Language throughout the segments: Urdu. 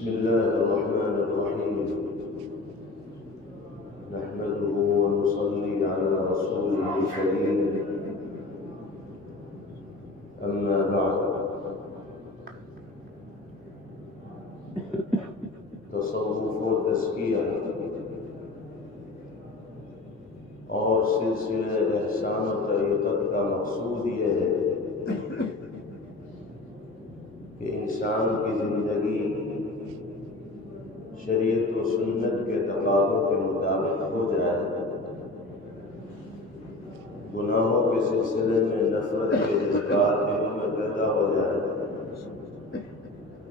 بسم الله الرحمن الرحيم نحمده ونصلي على رسوله الكريم أما بعد تصوف و تزکیہ اور سلسلہ احسان و طریقت کا مقصود یہ ہے کہ انسان کی زندگی شریعت و سنت کے تقاضوں کے مطابق ہو جائے، گناہوں کے سلسلے میں نفرت کے جذبات دلوں میں پیدا ہو جائے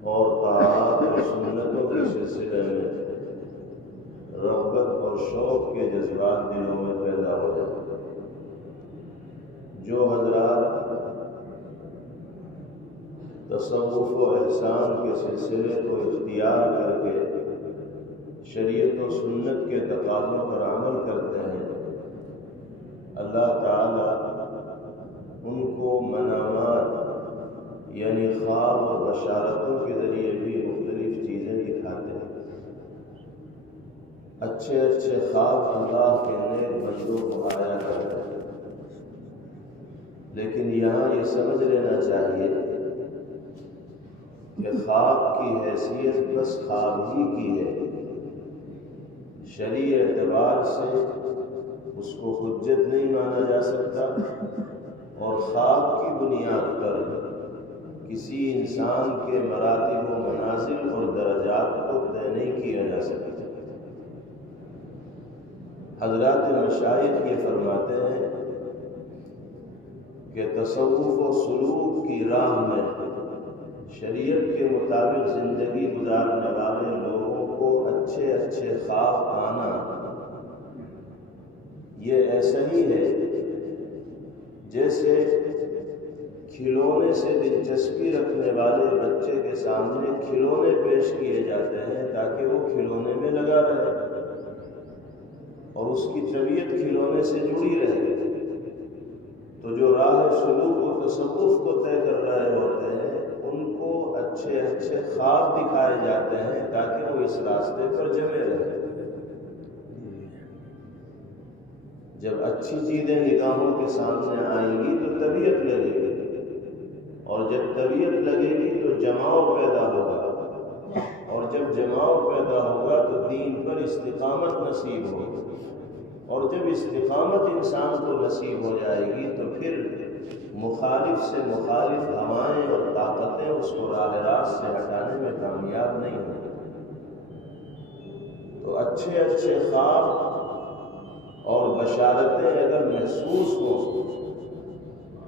اور طاعات و سنتوں کے سلسلے میں رغبت اور شوق کے جذبات دلوں میں پیدا ہو جائے۔ جو حضرات تصوف و احسان کے سلسلے کو اختیار کر کے شریعت و سنت کے تقاضوں پر عمل کرتے ہیں، اللہ تعالیٰ ان کو منامات یعنی خواب و بشارتوں کے ذریعے بھی مختلف چیزیں دکھاتے ہیں۔ اچھے اچھے خواب اللہ کے نیک بندوں کو آیا کرتے ہیں، لیکن یہاں یہ سمجھ لینا چاہیے کہ خواب کی حیثیت بس خواب ہی کی ہے، شرعی اعتبار سے اس کو حجت نہیں مانا جا سکتا اور خواب کی بنیاد پر کسی انسان کے مراتب و منازل اور درجات کو طے نہیں کیا جا سکتا۔ حضرات مشائخ یہ فرماتے ہیں کہ تصوف و سلوک کی راہ میں شریعت کے مطابق زندگی گزارنے والے لوگوں کو اچھے اچھے خواب آنا یہ ایسا ہی ہے جیسے کھلونے سے دلچسپی رکھنے والے بچے کے سامنے کھلونے پیش کیے جاتے ہیں تاکہ وہ کھلونے میں لگا رہے اور اس کی طبیعت کھلونے سے جڑی رہے۔ تو جو راہ سلوک و تصوف کو طے کر رہے ہوتے ہیں ان کو اچھے اچھے خواب دکھائے جاتے ہیں تاکہ وہ اس راستے پر جمے رہیں۔ جب اچھی چیزیں نگاہوں کے سامنے آئیں گی تو طبیعت لگے گی اور جب طبیعت لگے گی تو جماؤ پیدا ہوگا اور جب جماؤ پیدا ہوگا تو دین پر استقامت نصیب ہوگی اور جب استقامت انسان کو نصیب ہو جائے گی تو پھر مخالف سے مخالف ہوائیں اور طاقتیں اس کو راہ راست سے ہٹانے میں کامیاب نہیں ہوں۔ تو اچھے اچھے خواب اور بشارتیں اگر محسوس ہوں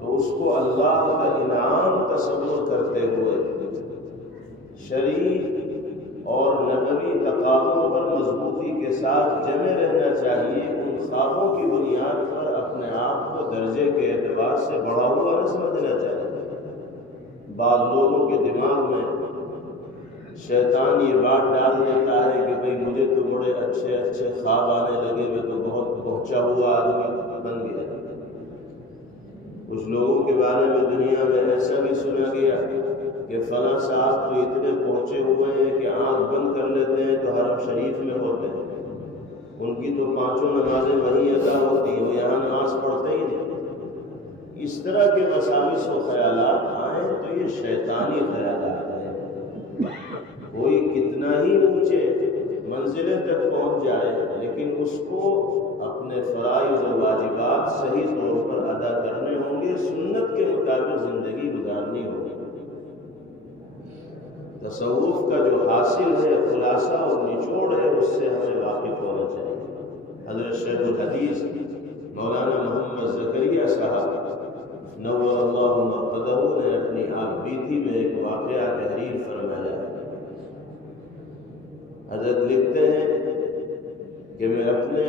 تو اس کو اللہ کا انعام تصور کرتے ہوئے شرعی اور نبوی تقاضوں پر مضبوطی کے ساتھ جمے رہنا چاہیے۔ ان خوابوں کی بنیاد پر اپنے آپ کو درجے کے اعتبار سے بڑا ہوا نہ سمجھنا چاہیے۔ بعض لوگوں کے دماغ میں شیطان یہ بات ڈال دیتا ہے کہ بھئی مجھے تو بڑے اچھے اچھے خواب آنے لگے، میں تو بہت پہنچا ہوا آدمی بن گیا۔ کچھ لوگوں کے بارے میں دنیا میں ایسا بھی سنا گیا کہ فلاں صاحب تو اتنے پہنچے ہوئے ہیں کہ آنکھ بند کر لیتے ہیں تو حرم شریف میں ہوتے ہیں، ان کی تو پانچوں نمازیں وہیں ادا ہوتی ہیں، وہ یہاں نماز پڑھتے ہی نہیں۔ اس طرح کے وساوس و خیالات آئیں تو یہ شیطانی خیالات ہیں۔ کوئی کتنا ہی اونچے منزلیں تک پہنچ جائے لیکن اس کو اپنے فرائض و واجبات صحیح طور پر ادا کرنے ہوں گے، سنت کے مطابق زندگی گزارنی ہوگی۔ تصوف کا جو حاصل ہے، خلاصہ اور نچوڑ ہے، اس سے ہمیں واقف ہونا چاہیے۔ حضرت شیخ الحدیث مولانا محمد زکریا صاحب نور اللہ مرقدہ نے اپنی آپ بیتی میں ایک واقعہ تحریر فرمایا۔ حضرت لکھتے ہیں کہ میں اپنے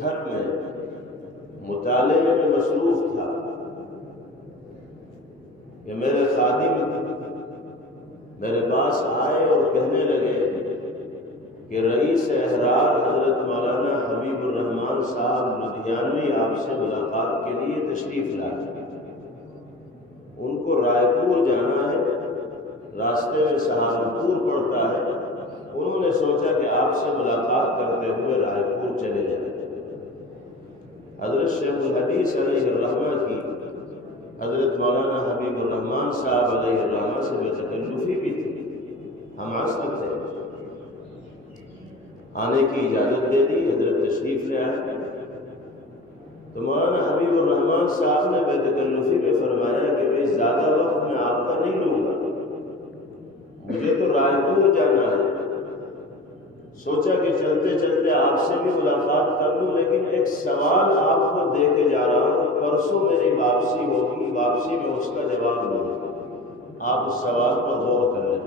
گھر میں مطالعے میں مصروف تھا کہ میرے خادم میرے پاس آئے اور کہنے لگے کہ رئیس احرار حضرت مولانا حبیب الرحمان صاحب لدھیانوی آپ سے ملاقات کے لیے تشریف لائے۔ ان کو رائے پور جانا ہے، راستے میں سہارنپور پڑتا ہے، شیخ الحدیث علیہ الرحمہ کی حضرت مولانا حبیب الرحمان صاحب علیہ الرحمہ سے بے تکلفی بھی تھی، ہم عصر تھے، آنے کی اجازت دے دی، حضرت تشریف لے آئے تو مولانا حبیب الرحمان صاحب نے بے تکلفی میں فرمایا کہ بھائی زیادہ وقت میں آپ کا نہیں لوں گا، مجھے تو رائے پور جانا ہے، سوچا کہ چلتے چلتے آپ سے بھی ملاقات کر لوں، لیکن ایک سوال آپ کو دے کے جا رہا ہوں، پرسوں میری واپسی ہوگی، واپسی میں اس کا جواب دوں گا، آپ اس سوال پر غور کر لیں۔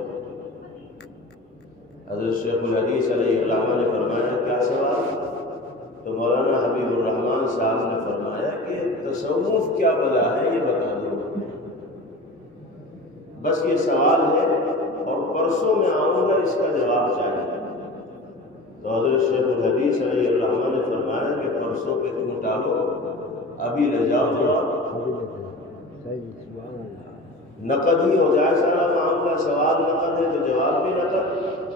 حضرت شیخ الحدیث علیہ الرحمہ نے فرمایا کیا سوال؟ تو مولانا حبیب الرحمان صاحب نے فرمایا کہ تصوف کیا بلا ہے یہ بتا دو، بس یہ سوال ہے اور پرسوں میں آؤں گا، اس کا جواب چاہیے۔ تو حضرت شیخ الحدیث علیہ الرحمہ نے فرمایا کہ پرسوں پہ کیوں ٹالو، ابھی لے جاؤ جواب، نقد ہی ہو جائے سارا معاملہ، سوال نقد ہے تو جواب بھی نقد۔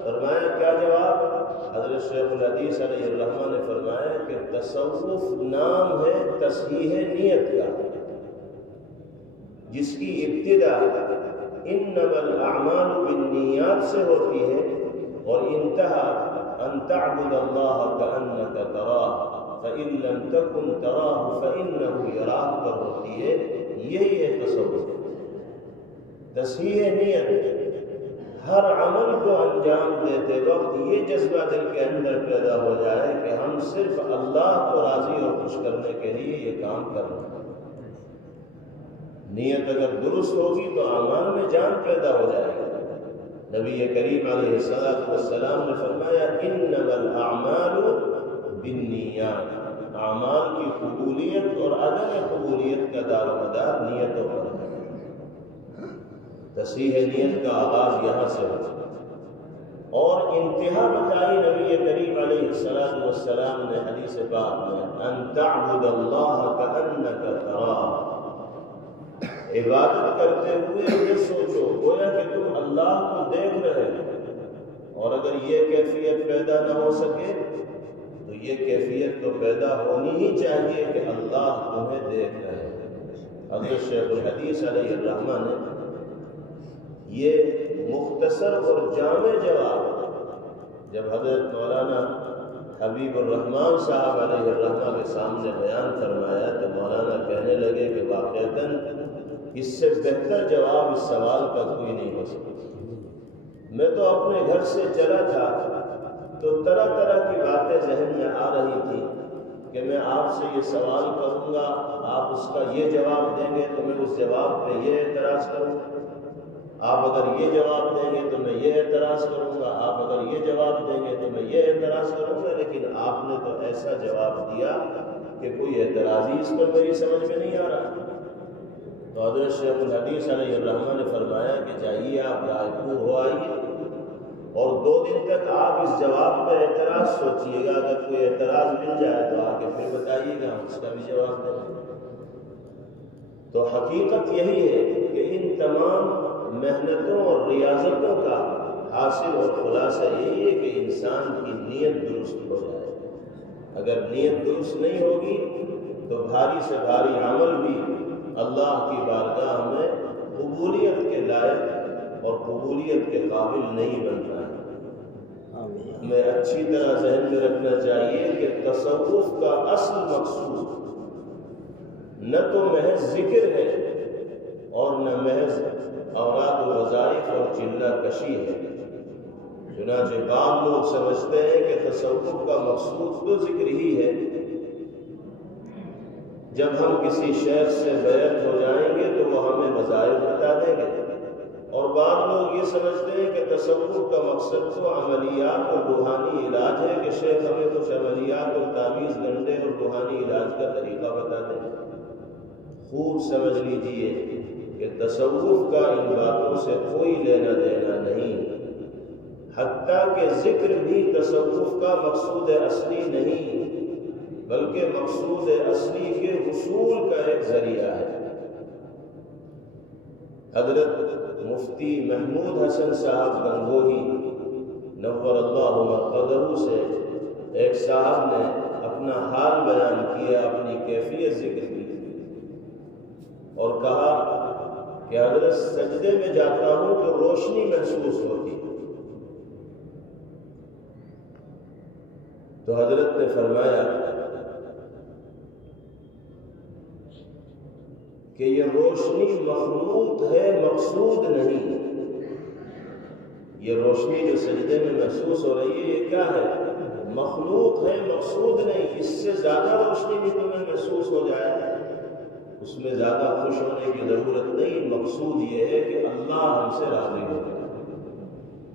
فرمایا کیا جواب؟ حضرت شیخ الحدیث علیہ الرحمہ نے فرمایا کہ تصوف نام ہے تصحیح نیت کا، جس کی ابتدا انما الاعمال بالنیات سے ہوتی ہے اور انتہا ان تعبد اللہ کأنک تراہ فإن لم تکن تراہ فإنہ یراک پر ہوتی ہے، یہی ہے تصوف، تصحیح نیت۔ ہر عمل کو انجام دیتے وقت یہ جذبہ دل کے اندر پیدا ہو جائے کہ ہم صرف اللہ کو راضی اور خوش کرنے کے لیے یہ کام کر رہے ہیں۔ نیت اگر درست ہوگی تو اعمال میں جان پیدا ہو جائے گا۔ نبی کریم علیہ السلام نے فرمایا انما الاعمال بالنیات، اعمال کی قبولیت اور عدم قبولیت کا دار و مدار نیتوں پر ہے۔ تصحیح نیت کا آغاز یہاں سے ہوتا ہے اور انتہا بتائی نبی کریم علیہ السلام نے حدیث پاک میں ان تعبد اللہ کأنک تراہ، عبادت کرتے ہوئے یہ سوچو گویا کہ تم اللہ کو دیکھ رہے ہو، اور اگر یہ کیفیت پیدا نہ ہو سکے تو یہ کیفیت تو پیدا ہونی ہی چاہیے کہ اللہ تمہیں دیکھ رہے ہیں۔ حضرت شیخ الحدیث علیہ الرحمہ نے یہ مختصر اور جامع جواب جب حضرت مولانا حبیب الرحمان صاحب علیہ الرحمہ کے سامنے بیان فرمایا تو مولانا کہنے لگے کہ واقعتاً اس سے بہتر جواب اس سوال کا کوئی نہیں ہو سکتا۔ میں تو اپنے گھر سے چلا تھا تو طرح طرح کی باتیں ذہن میں آ رہی تھی کہ میں آپ سے یہ سوال کروں گا، آپ اس کا یہ جواب دیں گے تو میں اس جواب پہ یہ اعتراض کروں گا، آپ اگر یہ جواب دیں گے تو میں یہ اعتراض کروں گا، آپ اگر یہ جواب دیں گے تو میں یہ اعتراض کروں گا، لیکن آپ نے تو ایسا جواب دیا کہ کوئی اعتراض ہی اس پر میری سمجھ میں نہیں آ رہا۔ تو حضرت شیخ الحدیث علیہ الرحمہ نے فرمایا کہ جائیے آپ رائے پور ہو آئیے اور 2 دن تک آپ اس جواب پر اعتراض سوچیے گا، اگر کوئی اعتراض مل جائے تو آ کے پھر بتائیے گا، ہم اس کا بھی جواب دیں گے۔ تو حقیقت یہی ہے کہ ان تمام محنتوں اور ریاضتوں کا حاصل اور خلاصہ یہی ہے کہ انسان کی نیت درست ہو جائے۔ اگر نیت درست نہیں ہوگی تو بھاری سے بھاری عمل بھی اللہ کی بارگاہ میں قبولیت کے لائق اور قبولیت کے قابل نہیں بن پائے۔ ہمیں اچھی طرح ذہن میں رکھنا چاہیے کہ تصوف کا اصل مقصود نہ تو محض ذکر ہے اور نہ محض اوراد و وظائف اور چلہ کشی ہے۔ چنانچہ بعض لوگ سمجھتے ہیں کہ تصوف کا مقصود تو ذکر ہی ہے، جب ہم کسی شیخ سے بیعت ہو جائیں گے تو وہ ہمیں وظائف بتا دیں گے، اور بعض لوگ یہ سمجھتے ہیں کہ تصوف کا مقصد تو عملیات اور روحانی علاج ہے کہ شیخ ہمیں کچھ عملیات اور تعویذ گنڈے اور روحانی علاج کا طریقہ بتا دیں۔ خوب سمجھ لیجئے کہ تصوف کا ان باتوں سے کوئی لینا دینا نہیں، حتیٰ کہ ذکر بھی تصوف کا مقصود اصلی نہیں، بلکہ مقصود اصلی کے حصول کا ایک ذریعہ ہے۔ حضرت مفتی محمود حسن صاحب گنگوہی نور اللہ مرقدہ سے ایک صاحب نے اپنا اپنا حال بیان کیا، اپنی کیفیت ذکر کی اور کہا کہ حضرت سجدے میں جاتا ہوں تو روشنی محسوس ہوتی ہے۔ تو حضرت نے فرمایا کہ یہ روشنی مخلوق ہے، مقصود نہیں۔ یہ روشنی جو سجدے میں محسوس ہو رہی ہے یہ کیا ہے؟ مخلوق ہے، مقصود نہیں۔ اس سے زیادہ روشنی بھی تمہیں محسوس ہو جائے اس میں زیادہ خوش ہونے کی ضرورت نہیں۔ مقصود یہ ہے کہ اللہ ہم سے راضی ہو جائے۔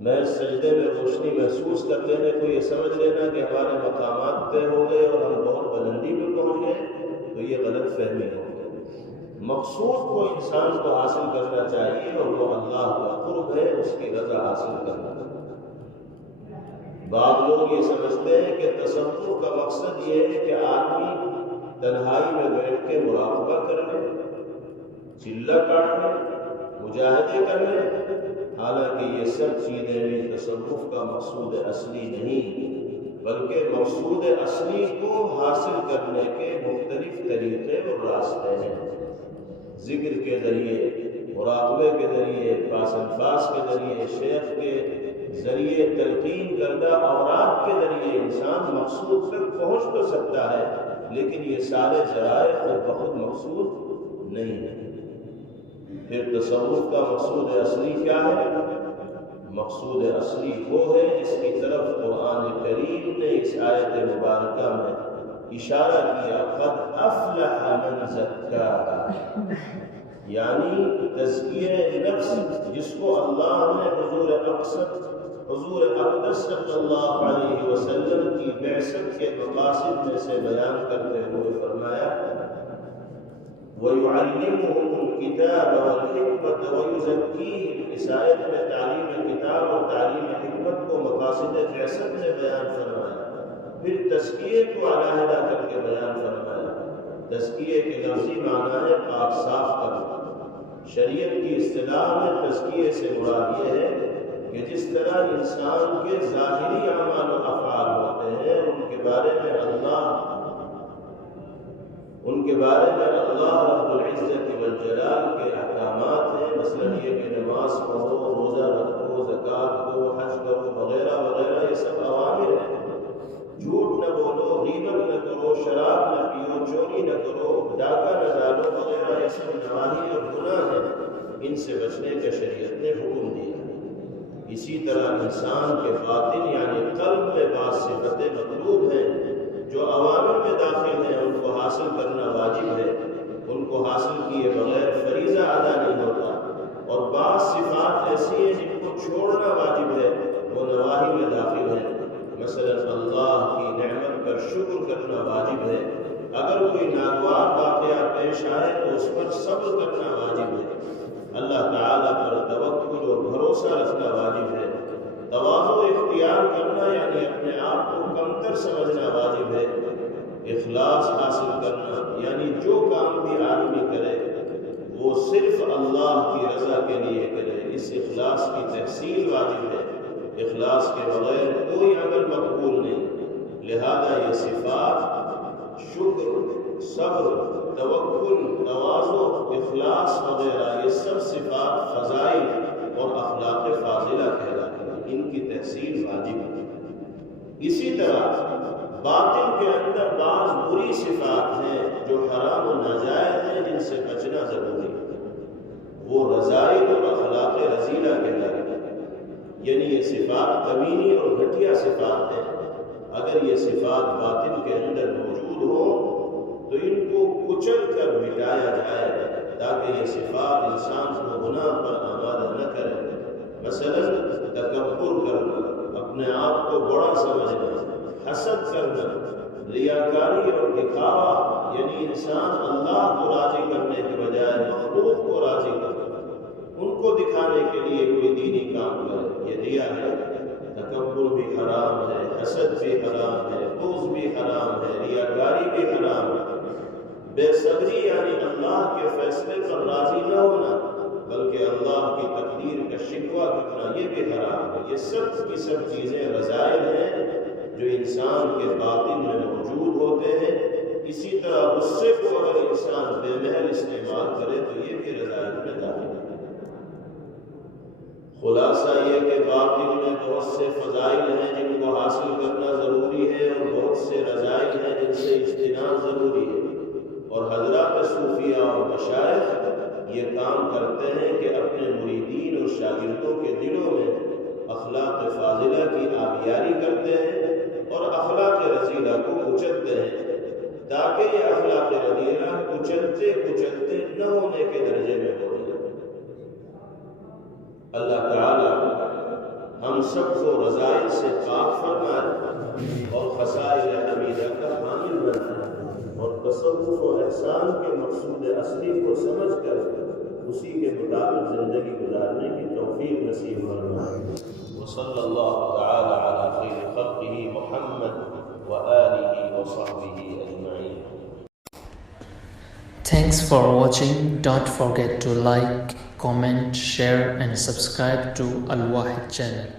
میں سجدے میں روشنی محسوس کر لینے کو یہ سمجھ لینا کہ ہمارے مقامات طے ہو گئے اور ہم بہت بلندی پہ پہنچ گئے تو یہ غلط فہمی ہو گئی۔ مقصود کو انسان کو حاصل کرنا چاہیے اور وہ اللہ کا قرب ہے، اس کی رضا حاصل کرنا۔ بعض لوگ یہ سمجھتے ہیں کہ تصوف کا مقصد یہ ہے کہ آدمی تنہائی میں بیٹھ کے مراقبہ کر لے، چلہ کاٹ لے، مجاہدے کر لے۔ حالانکہ یہ سب چیزیں بھی تصوف کا مقصود اصلی نہیں، بلکہ مقصود اصلی کو حاصل کرنے کے مختلف طریقے اور راستے ہیں۔ ذکر کے ذریعے، مراقبے کے ذریعے، پاس انفاس کے ذریعے، شیخ کے ذریعے، تلقین کردہ اوراد کے ذریعے انسان مقصود تک پہنچ تو سکتا ہے، لیکن یہ سارے ذرائع خود بخود مقصود نہیں ہے۔ پھر تصوف کا مقصود اصلی کیا ہے؟ مقصود اصلی وہ ہے جس کی طرف قرآن کریم نے اس آیت مبارکہ میں اشارہ کیا، قد افلح من زکاہا، یعنی تزکیہ نفس، جس کو اللہ نے حضور اقدس صلی اللہ علیہ وسلم کی بعثت کے مقاصد میں سے بیان کرتے ہوئے فرمایا، وَيُعَلِّمُهُمُ الْكِتَابَ وَالْحِكْمَةَ وَيُزَكِّيهِمْ۔ اس آیت میں تعلیم کتاب اور تعلیم حکمت کو مقاصد بعثت نے بیان فرمایا، پھر تزکیے کو علیحدہ کر کے بیان فرمایا۔ تزکیے کے لفظی معنی ہے پاک صاف کرنا۔ شریعت کی اصطلاح میں تزکیے سے مراد یہ ہے کہ جس طرح انسان کے ظاہری اعمال و افعال ہوتے ہیں ان کے بارے میں اللہ رب العزت والجلال کے احکامات ہیں، مثلا یہ کہ نماز پڑھو، روزہ رکھو، زکوٰۃ دو، حج کرو وغیرہ وغیرہ، یہ سب اوامر ہیں۔ جھوٹ نہ بولو، غیبت نہ کرو، شراب نہ پیو، چوری نہ کرو، ڈاکہ نہ ڈالو وغیرہ، یہ سب نواہی اور گناہ ہیں، ان سے بچنے کا شریعت نے حکم دیا۔ اسی طرح انسان کے باطن یعنی قلب میں بعض صفتیں مطلوب ہیں جو عوامر میں داخل ہیں، ان کو حاصل کرنا واجب ہے، ان کو حاصل کیے بغیر فریضہ ادا نہیں ہوتا، اور بعض صفات ایسی ہیں جن کو چھوڑنا واجب ہے، وہ نواہی میں داخل ہیں۔ مثلا اللہ کی نعمت پر شکر کرنا واجب ہے، اگر کوئی ناگوار واقعہ پیش آئے تو اس پر صبر کرنا واجب ہے، اللہ تعالیٰ پر توکل اور بھروسہ رکھنا واجب ہے، تواضع اختیار کرنا یعنی اپنے آپ کو کمتر سمجھنا واجب ہے، اخلاص حاصل کرنا یعنی جو کام بھی آدمی کرے وہ صرف اللہ کی رضا کے لیے کرے، اس اخلاص کی تحصیل واجب ہے، اخلاص کے بغیر کوئی عمل مقبول نہیں۔ لہذا یہ صفات شکر، صبر، توکل، تواضع، اخلاص وغیرہ یہ سب صفات فضائل اور اخلاق فاضلہ کہلاتی ہیں، ان کی تحصیل واجب ہے۔ اسی طرح باطن کے اندر بعض بری صفات ہیں جو حرام و ناجائز ہیں، جن سے بچنا ضروری ہے، وہ رذائل اور اخلاق رذیلہ کہلاتی ہیں، یعنی یہ صفات کمینی اور گھٹیا صفات ہیں۔ اگر یہ صفات باطن کے اندر موجود ہو تو ان کو کچل کر مٹایا جائے تاکہ یہ صفات انسان کو گناہ پر آمادہ نہ کریں۔ مثلا تکبر کرنا، اپنے آپ کو بڑا سمجھنا، حسد کرنا، ریاکاری اور دکھاوا یعنی انسان اللہ کو راضی کرنے کے بجائے مخلوق کو راضی کرنا، ان کو دکھانے کے لیے کوئی دینی کام کرے، یہ ریا ہے۔ تکبر بھی حرام ہے، حسد بھی حرام ہے، بغض بھی حرام ہے، ریاکاری بھی حرام ہے۔ بے صبری یعنی اللہ کے فیصلے پر راضی نہ ہونا بلکہ اللہ کی تقدیر کا شکوہ کرنا، یہ بھی حرام ہے۔ یہ سب کی سب چیزیں رذائل ہیں جو انسان کے باطن میں موجود ہوتے ہیں، اسی طرح غصے کو اگر انسان بے محل استعمال کرے تو یہ بھی رذائل میں داخل ہے۔ خلاصہ یہ کہ باطن میں بہت سے فضائل ہیں جن کو حاصل کرنا ضروری ہے، اور بہت سے رذائل ہیں جن سے اجتناب ضروری ہے، اور حضرات صوفیہ اور مشائخ یہ کام کرتے ہیں کہ اپنے مریدین اور شاگردوں کے دلوں میں اخلاق فاضلہ کی آبیاری کرتے ہیں اور اخلاق رذیلہ کو کچلتے ہیں، تاکہ یہ اخلاق رذیلہ کچلتے کچلتے نہ ہونے کے درجے میں ہو جائے۔ اللہ تعالی ہم سب کو رذائل سے پاک فرمائے اور خصائل حمیدہ کا حامل بنائے، اور تصوف و احسان کے مقصود اصلی کو سمجھ کر اسی کے مطابق زندگی گزارنے کی توفیق نصیب فرمائے۔ وصلی اللہ تعالی علی خیر خلقہ محمد وآلہ وصحبہ اجمعین۔ Thanks for watching. Don't forget to like, comment, share and subscribe to Al Wahid channel.